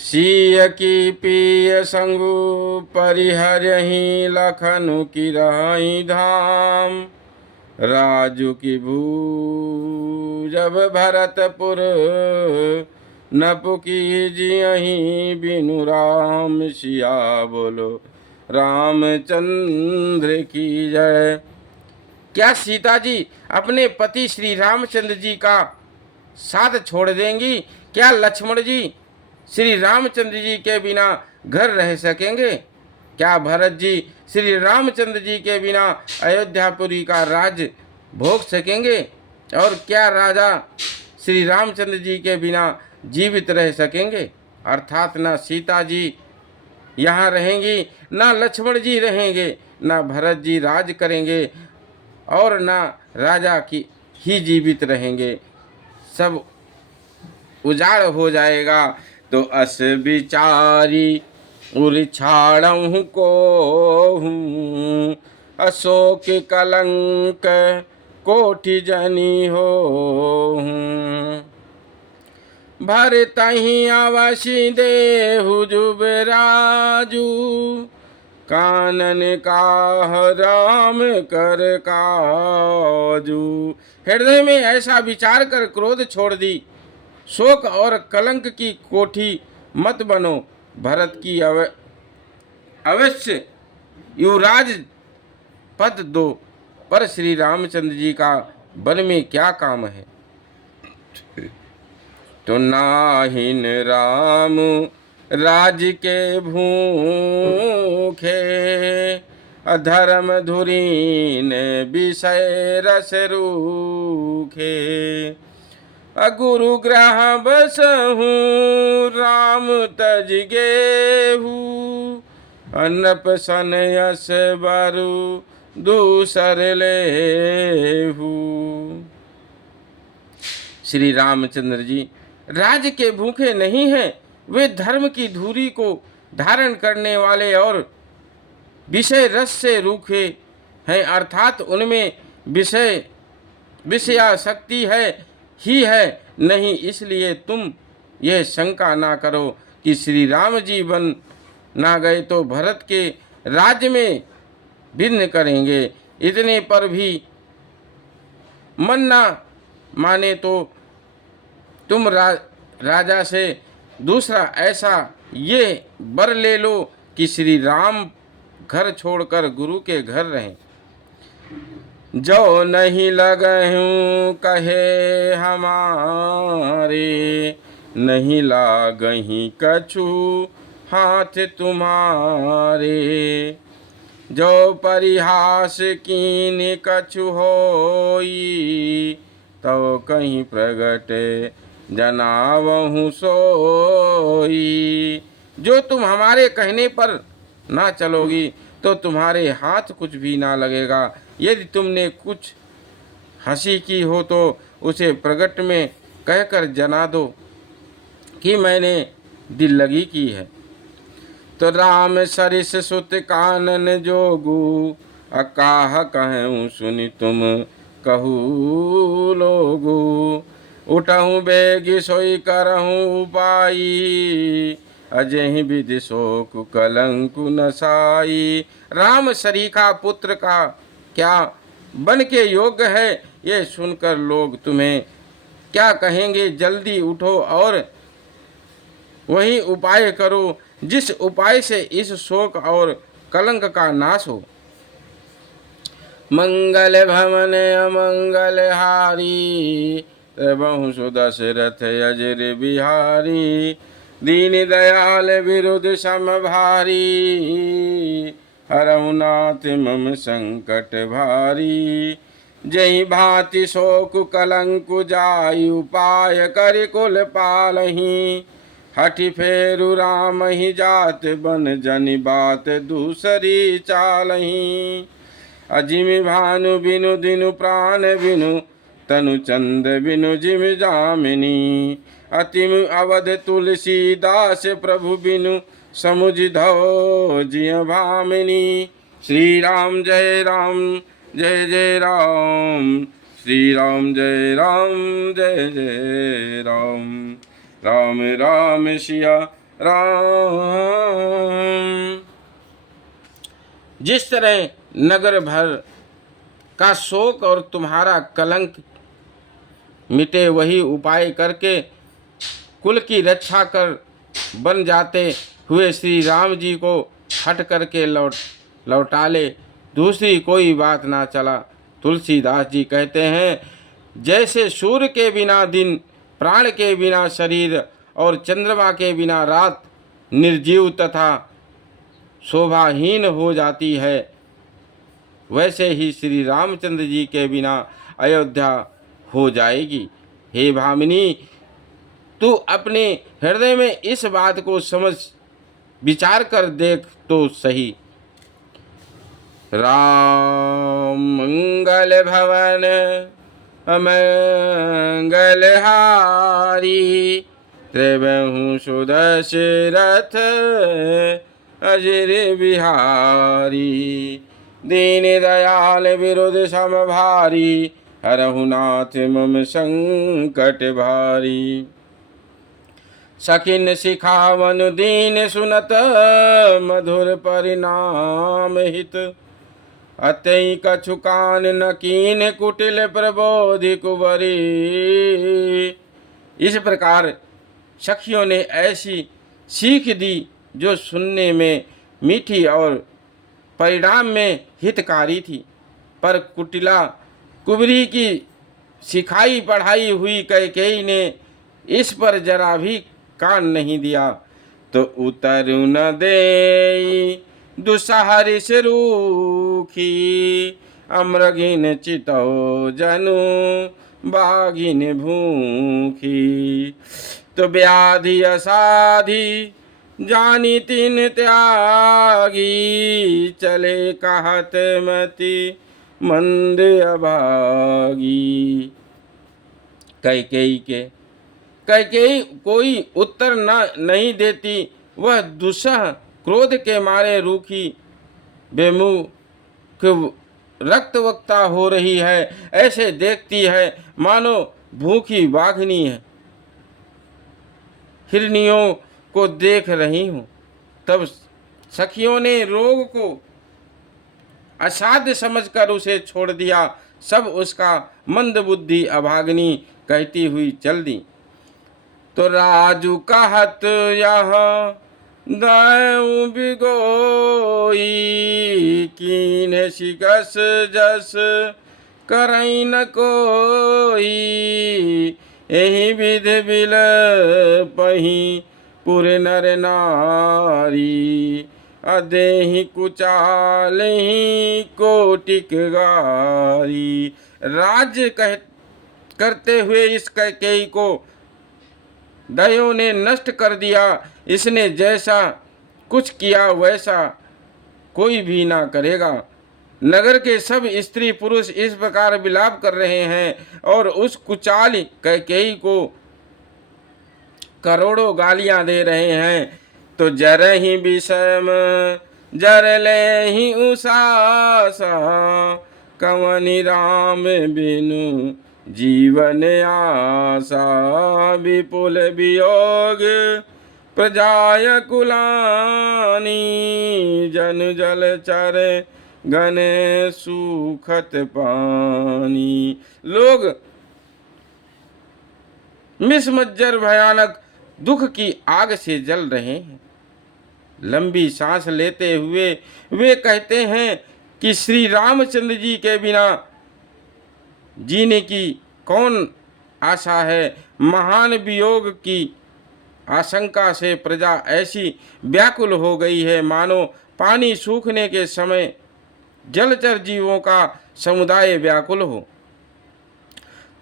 सिय की पिय संगु परिहरहि लखनु की रहि धाम। राजू की भूजब भरतपुर नपुकी जियहि बिनु राम। सिया बोलो रामचंद्र की जय। क्या सीता जी अपने पति श्री रामचंद्र जी का साथ छोड़ देंगी? क्या लक्ष्मण जी श्री रामचंद्र जी के बिना घर रह सकेंगे? क्या भरत जी श्री रामचंद्र जी के बिना अयोध्यापुरी का राज भोग सकेंगे? और क्या राजा श्री रामचंद्र जी के बिना जीवित रह सकेंगे? अर्थात न सीता जी यहाँ रहेंगी, ना लक्ष्मण जी रहेंगे, ना भरत जी राज करेंगे, और ना राजा की ही जीवित रहेंगे। सब उजाड़ हो जाएगा। तो अस विचारी उरिछाड़हु को हूँ। अशोक कलंक कोटि जनी हो हूँ। भर तही अवश्य देहु जुबराजू। कानन काह राम कर काजू। हृदय में ऐसा विचार कर क्रोध छोड़ दी। शोक और कलंक की कोठी मत बनो। भरत की अवश्य युवराज पद दो, पर श्री रामचंद्र जी का वन में क्या काम है? तो नाहिन राम राज के भूखे। अधर्म धुरीन विषय रस रूखे। अगुरु ग्रह बसहु राम तज गेहू। अनप सन यस बरु दूसर लेहू। श्री रामचंद्र जी राज के भूखे नहीं हैं। वे धर्म की धुरी को धारण करने वाले और विषय रस से रूखे हैं, अर्थात उनमें विषयासक्ति है ही है नहीं। इसलिए तुम यह शंका ना करो कि श्री राम जी बन ना गए तो भरत के राज्य में भिन्न करेंगे। इतने पर भी मन ना माने तो तुम राजा से दूसरा ऐसा ये वर ले लो कि श्री राम घर छोड़कर गुरु के घर रहें। जो नहीं लगहूँ कहे हमारे। नहीं लागही कछु हाथ तुम्हारे। जो परिहास कीन कछु होई। तो कहीं प्रगटे जनावहु सोई। जो तुम हमारे कहने पर ना चलोगी तो तुम्हारे हाथ कुछ भी ना लगेगा। यदि तुमने कुछ हंसी की हो तो उसे प्रगट में कहकर जना दो कि मैंने दिल लगी की है। तो राम सरिस सुत कानन जोगू। अकाह कहूँ सुनि तुम कहू लोगू। उठहूँ बेगी सोई करहूँ उपाई। अजहि विधि शोक कलंकु नसाई। राम सरीखा पुत्र का क्या बन के योग्य है, ये सुनकर लोग तुम्हें क्या कहेंगे? जल्दी उठो और वही उपाय करो जिस उपाय से इस शोक और कलंक का नाश हो। मंगल भवन अमंगल हारी। बहु सुदशरथ अजर बिहारी। दीन दयाल विरुद्ध सम भारी। हरहु नाथ मम संकट भारी। जहि भांति शोक कलंकु जाई। उपाय कर कुल पालहि। हठि फेरु राम ही जात बन जनि बात दूसरी चालहि। अजिमि भानु बिनु दिनु प्राण बिनु। तनु चंद बिनु जिम जामिनी। अतिम अवध तुलसीदास प्रभु बिनु। समुझ धो जिय भामिनी। श्री राम जय राम जय जय राम। श्री राम जय राम जय जय राम। राम राम सिया राम। जिस तरह नगर भर का शोक और तुम्हारा कलंक मिटे, वही उपाय करके कुल की रक्षा कर बन जाते हुए श्री राम जी को हट करके लौटा ले, दूसरी कोई बात ना चला। तुलसीदास जी कहते हैं, जैसे सूर्य के बिना दिन, प्राण के बिना शरीर और चंद्रमा के बिना रात निर्जीव तथा शोभाहीन हो जाती है, वैसे ही श्री रामचंद्र जी के बिना अयोध्या हो जाएगी। हे भामिनी, तू अपने हृदय में इस बात को समझ विचार कर देख तो सही। राम मंगल भवन अमंगल हारी, त्रिभुवन सुदशरथ अजर बिहारी, दीन दयाल विरुद्ध समभारी, हरहु नाथ मम संकट भारी। सखिन सिखावन दीन सुनत, मधुर परिणाम हित, अतई कछु कान न कीन, कुटिल प्रबोधि कुबरी। इस प्रकार सखियों ने ऐसी सीख दी जो सुनने में मीठी और परिणाम में हितकारी थी, पर कुटिला कुबरी की सिखाई पढ़ाई हुई कैकेयी ने इस पर जरा भी कान नहीं दिया। तो उतरु न दे दुसहरिस रूखी, अमृगिन चितौ जनु बाघिन भूखी। तो व्याधि असाधि जानी तिन त्यागी, चले कहत मति मंद अभागी। कैकेयी कोई उत्तर नहीं देती, वह दुस्सह क्रोध के मारे रूखी बेमुख रक्तवक्ता हो रही है, ऐसे देखती है मानो भूखी बाघनी है हिरनियों को देख रही हूँ। तब सखियों ने रोग को असाध्य समझकर उसे छोड़ दिया। सब उसका मंद बुद्धि अभागिनी कहती हुई चल दी। तो राजू कहत यह दाऊ बिगोई, कीन शिकस जस करई न कोई, एहि विध बिल पही पुर नर नारी, अदेहि कुचालहि कोटिक गारी। राज्य करते हुए इस कैकेयी को दयों ने नष्ट कर दिया। इसने जैसा कुछ किया वैसा कोई भी ना करेगा। नगर के सब स्त्री पुरुष इस प्रकार विलाप कर रहे हैं और उस कुचाल कैकेयी को करोड़ों गालियां दे रहे हैं। तो जरहि विषम जर ले ही उषासा, कवनि राम बिनु जीवन आशा, विपुल वियोग प्रजाय कुलानी, जन जल चर घन सुखत पानी। लोग मिसमज्जर भयानक दुख की आग से जल रहे हैं। लंबी सांस लेते हुए वे कहते हैं कि श्री रामचंद्र जी के बिना जीने की कौन आशा है। महान वियोग की आशंका से प्रजा ऐसी व्याकुल हो गई है मानो पानी सूखने के समय जलचर जीवों का समुदाय व्याकुल हो।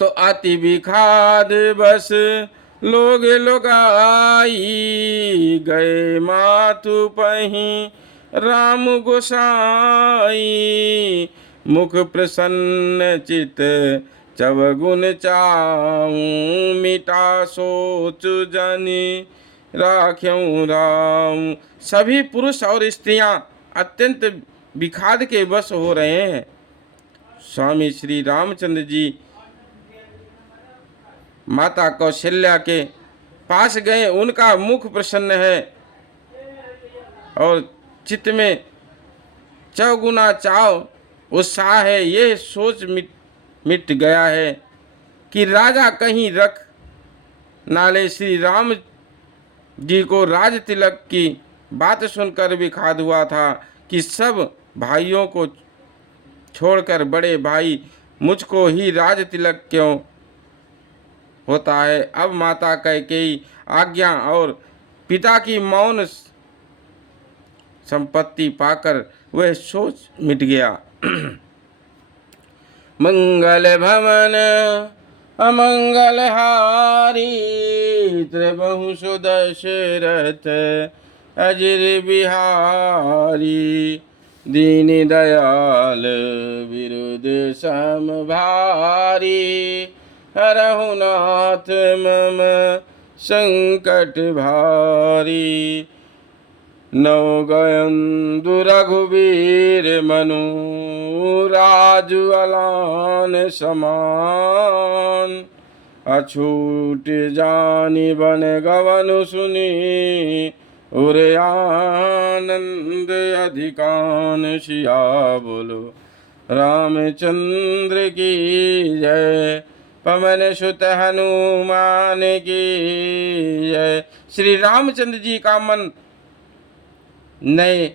तो अति विखाद बस लोग लोगाई, गए माथु पही राम गोसाई, मुख प्रसन्न चित चवगुन चाऊं, मिटा सोच जनि राख्यूं राम। सभी पुरुष और स्त्रियां अत्यंत विखाद के वश हो रहे हैं। स्वामी श्री रामचंद्र जी माता कौशल्या के पास गए, उनका मुख प्रसन्न है और चित्त में चौगुना चाव उत्साह है। ये सोच मिट गया है कि राजा कहीं रख नाले। श्री राम जी को राज तिलक की बात सुनकर विखाद हुआ था कि सब भाइयों को छोड़कर बड़े भाई मुझको ही राज तिलक क्यों होता है। अब माता कैकेयी आज्ञा और पिता की मौन संपत्ति पाकर वह सोच मिट गया। मंगल भवन अमंगल हारी, त्रिभुवन सुदशरथ अजिर बिहारी। दीन दयाल विरुद्ध सम भारी, हरहु नाथ मम संकट भारी। नवगयंदु रघुवीर मनु, राजु अलान समान। अछूट जानि बन गवन सुनी, उरे आनंद अधिकान। सिया बोलो रामचंद्र की जय, पवन सुत हनुमान की जय। श्री रामचंद्र जी का मन नए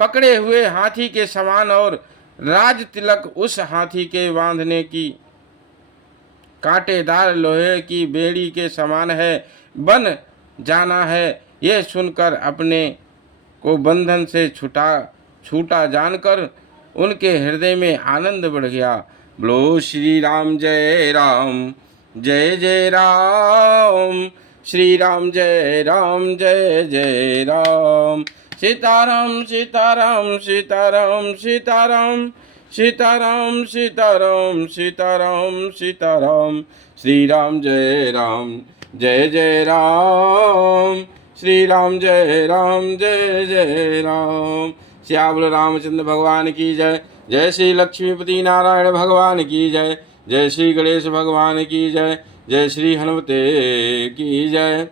पकड़े हुए हाथी के समान और राज तिलक उस हाथी के बांधने की कांटेदार लोहे की बेड़ी के समान है। बन जाना है ये सुनकर अपने को बंधन से छूटा जानकर उनके हृदय में आनंद बढ़ गया। बोलो श्री राम जय राम, जय जय राम। श्री राम जय राम, जय जय राम। सीताराम सीताराम सीताराम सीताराम सीताराम सीताराम सीताराम सीताराम। श्री राम जय राम, जय जय राम। श्री राम जय राम, जय जय राम। श्यामल रामचंद्र भगवान की जय। जय श्री लक्ष्मीपति नारायण भगवान की जय। जय श्री गणेश भगवान की जय। जय श्री हनुमते की जय।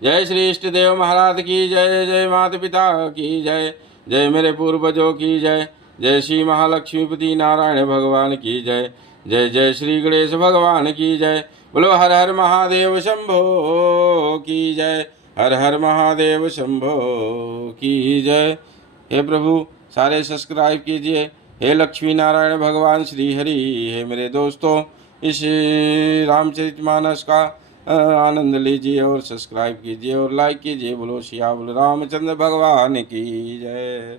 जय श्री इष्ट देव महाराज की जय। जय माता पिता की जय। जय मेरे पूर्वजों की जय। जय श्री महालक्ष्मीपति नारायण भगवान की जय। जय जय श्री गणेश भगवान की जय। बोलो हर हर महादेव शंभो की जय। हर हर महादेव शंभो की जय। हे प्रभु सारे सब्सक्राइब कीजिए। हे लक्ष्मी नारायण भगवान श्री हरि। हे मेरे दोस्तों इस रामचरितमानस का आनंद लीजिए और सब्सक्राइब कीजिए और लाइक कीजिए। बोलो सियावल रामचंद्र भगवान की जय।